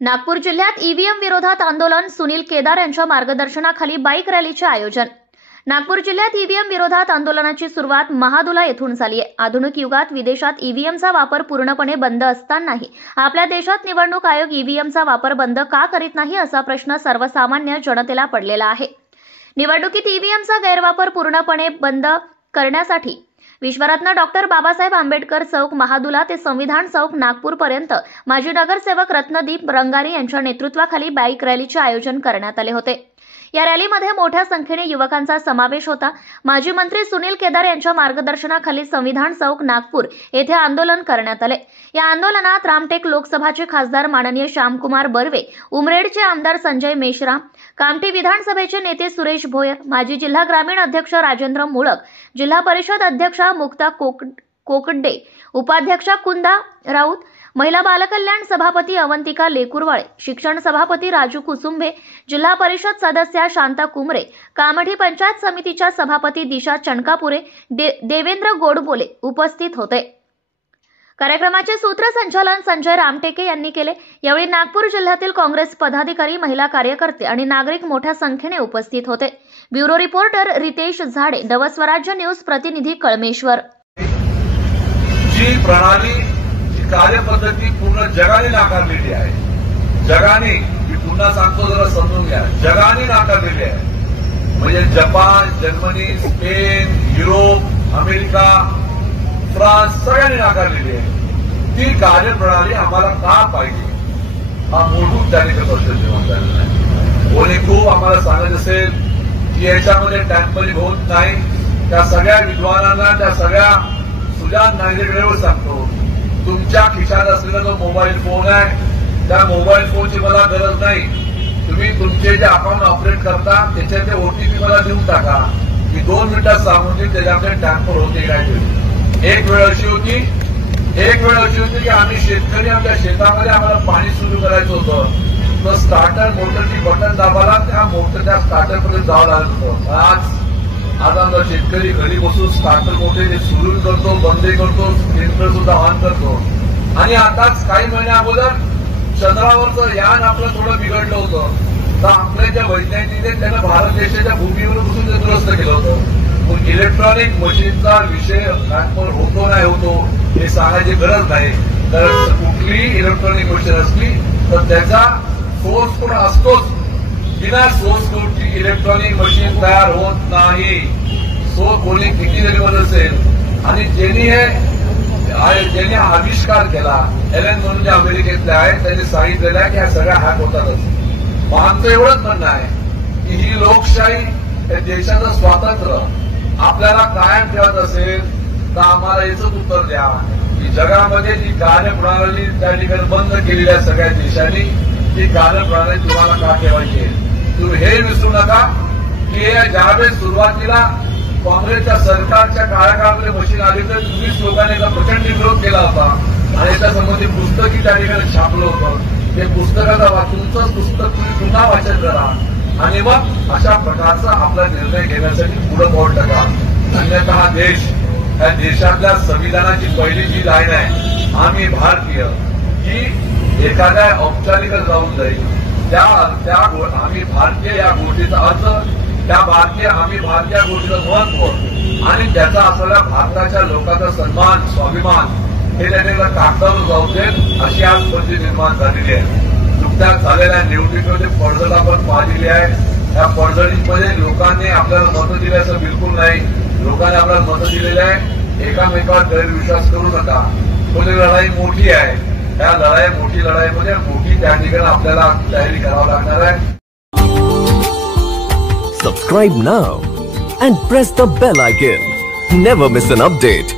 नागपूर जिल्ह्यात ईव्हीएम विरोधात आंदोलन, सुनील केदार यांच्या मार्गदर्शनाखाली बाईक रॅलीचे आयोजन। नागपूर जिल्ह्यात ईव्हीएम विरोधात आंदोलनाची सुरुवात महादुला येथून झाली आहे। आधुनिक युगात विदेशात ईव्हीएमचा वापर पूर्णपणे बंद असतानाही आपल्या देशात निवडणूक आयोग ईव्हीएमचा वापर बंद का करीत नाही असा प्रश्न सर्वसामान्य जनतेला पडलेला आहे। निवडणुकीत ईव्हीएमचा गैरवापर पूर्णपणे बंद करण्यासाठी विश्वरत्न डॉक्टर बाबासाहेब आंबेडकर चौक महादुला ते संविधान चौक नागपूर पर्यंत माजी नगरसेवक रत्नदीप रंगारी यांच्या नेतृत्वाखाली बाईक रॅलीचे आयोजन करण्यात आले होते। या रॅलीमध्ये मोठ्या संख्येने युवकांचा समावेश होता। माजी मंत्री सुनील केदार यांच्या मार्गदर्शनाखाली संविधान चौक नागपूर येथे आंदोलन करण्यात आले। या आंदोलनात रामटेक लोकसभाचे खासदार माननीय श्यामकुमार बर्वे, उमरेडचे आमदार संजय मेश्राम, कामठी विधानसभेचे नेते सुरेश भोयर, माजी जिल्हा ग्रामीण अध्यक्ष राजेंद्र मुळक, जिल्हा परिषद अध्यक्षा मुक्ता कोकडे, उपाध्यक्षा कुंदा राऊत, महिला बालकल्याण सभापती अवंतिका लेकुरवाळे, शिक्षण सभापती राजू कुसुंबे, जिल्हा परिषद सदस्या शांता कुमरे, कामठी पंचायत समितीच्या सभापती दिशा चणकापुरे, देवेंद्र गोडबोले उपस्थित होते। कार्यक्रमाचे सूत्रसंचालन संजय रामटेके यांनी केले। यावेळी नागपूर जिल्ह्यातील काँग्रेस पदाधिकारी, महिला कार्यकर्ते आणि नागरिक मोठ्या संख्येने उपस्थित होते। ब्युरो रिपोर्टर रितेश झाडे, नवस्वराज्य न्यूज प्रतिनिधी कळमेश्वर। जी प्रणाली, जी कार्यपद्धती पूर्ण जगाने नाकारलेली आहे। जगाने, मी पुन्हा सांगतो, जरा समजून घ्या, जगाने नाकारलेली आहे। म्हणजे Japan, Germany, Spain, Europe, America, France सगळ्यांनी नाकारलेली आहे। ती कार्यप्रणाली आम्हाला का पाहिजे हा मूलभूत त्याने प्रश्न निर्माण झालेला आहे। कोणी खूप आम्हाला सांगत असेल की याच्यामध्ये टॅम्परिंग होत नाही, त्या सगळ्या विद्वानांना, त्या सगळ्या सुजाण नागरिकांवर सांगतो, तुमच्या खिशात असलेला जो मोबाईल फोन आहे, त्या मोबाईल फोनची मला गरज नाही। तुम्ही तुमचे जे अकाउंट ऑपरेट करता त्याच्यातले ओटीपी मला देऊन टाका, की 2 मिनिटात सांगून देईल त्याच्यामध्ये टॅम्पर होते काय ते। एक वेळ अशी होती की आम्ही शेतकरी आमच्या शेतामध्ये आम्हाला पाणी सुरू करायचं होतं, तर स्टार्टर मोटरची बटन दाबाला त्या मोटरच्या स्टार्टरपर्यंत जावं लागत होतं। आज आमचा शेतकरी घरी बसून स्टार्टर मोटर सुरू करतो, बंद करतो, स्प्रिंकलर सुद्धा ऑन करतो। आणि आताच काही महिन्या अगोदर चंद्रावरचं यान आपलं थोडं बिघडलं होतं, तर आपल्या ज्या वैज्ञानिक त्यांना भारत देशाच्या भूमीवर बसून ते दुरुस्त केलं होतं। इलेक्ट्रॉनिक मशीनचा विषय ट्रान्सफर होतो नाही होतो हे सांगायची गरज नाही। तर कुठलीही इलेक्ट्रॉनिक मशीन असली तर त्याचा सोर्स कोड असतोच। बिना सोर्स कोडची इलेक्ट्रॉनिक मशीन तयार होत नाही। कोणी किती लेवल असेल, आणि ज्यांनी आविष्कार केला, एलन म्हणून जे अमेरिकेतले आहेत, त्यांनी सांगितलेलं आहे की ह्या सगळ्या हॅक होतातच। आमचं एवढंच म्हणणं आहे की ही लोकशाही, या देशाचं स्वातंत्र्य आपल्याला कायम ठेवत असेल तर आम्हाला याचंच उत्तर द्या की जगामध्ये जी कार्यप्रणाली त्या ठिकाणी बंद केलेली आहे सगळ्या देशांनी, ती कार्यप्रणाली तुम्हाला का ठेवायची आहे। तुम्ही हे विसरू नका की ज्यावेळेस सुरुवातीला काँग्रेसच्या सरकारच्या काळामध्ये मशीन आली तर तुम्हीच लोकांनी एका प्रचंड विरोध केला होता, आणि त्यासंबंधी पुस्तकही त्या ठिकाणी छापलं होतं। ते पुस्तकाचा तुमचंच पुस्तक तुम्ही पुन्हा वाचन करा, आणि मग अशा प्रकारचा आपला निर्णय घेण्यासाठी पुढे पाऊल टाका। अन्यथा हा देश, या देशातल्या संविधानाची पहिली जी लाईन आहे, आम्ही भारतीय, ही एखाद्या औपचारिकच जाऊन जाईल। त्या आम्ही भारतीय या गोष्टीचा अर्थ, त्या आम्ही भारतीय गोष्टीचं महत्व आणि त्याचा असलेला भारताच्या लोकांचा सन्मान, स्वाभिमान हे त्याच्याकडे कागदावर जाऊ देत, अशी आज परिस्थिती निर्माण झालेली आहे। नुकत्याच झालेल्या निवडणुकीमध्ये पडझड आपण पाहिलेली आहे। त्या पडझडीमध्ये लोकांनी आपल्याला मतं दिली असं बिलकुल नाही। लोकांनी आपल्याला मतं दिलेलं आहे। एकामेकावर गैरविश्वास करू नका। पण लढाई मोठी आहे, त्या मोठी लढाईमध्ये मोठी त्या ठिकाणी आपल्याला तयारी करावी लागणार आहे। Subscribe now and press the bell icon. Never miss an update.